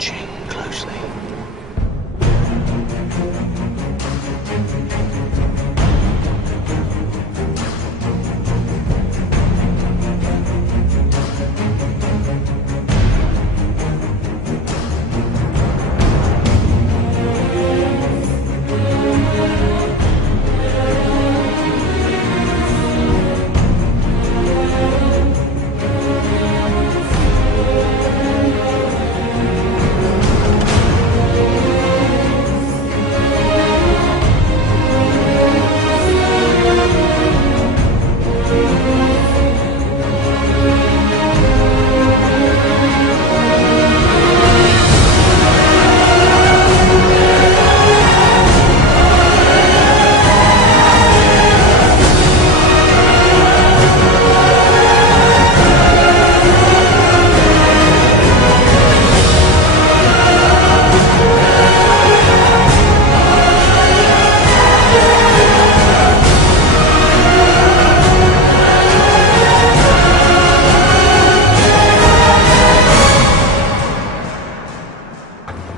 watching closely.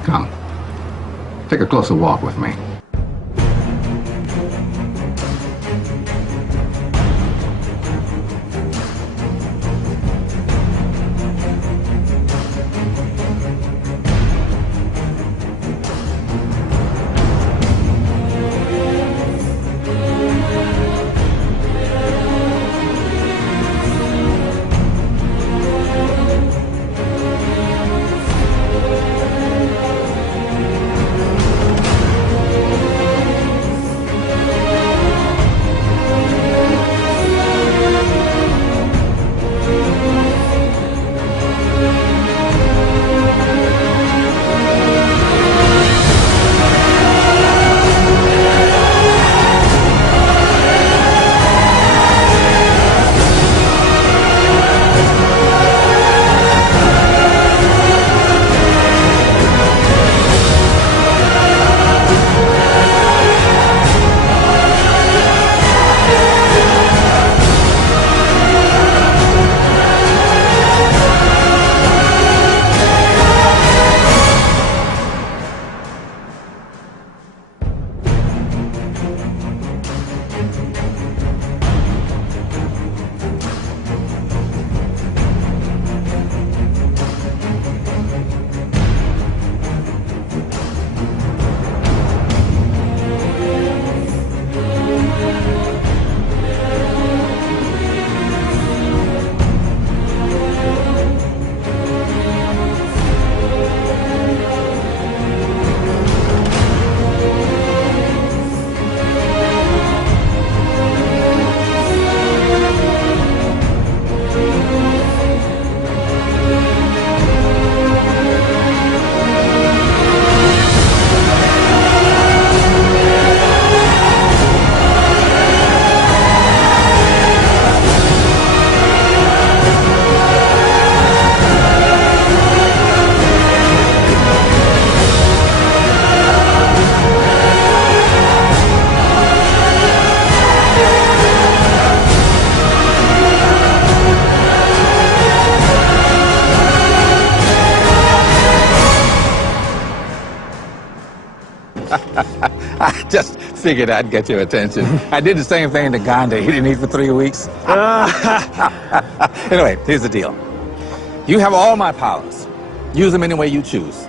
Come, take a closer walk with me. I just figured I'd get your attention. I did the same thing to Gandhi. He didn't eat for 3 weeks. Anyway, here's the deal. You have all my powers. Use them any way you choose.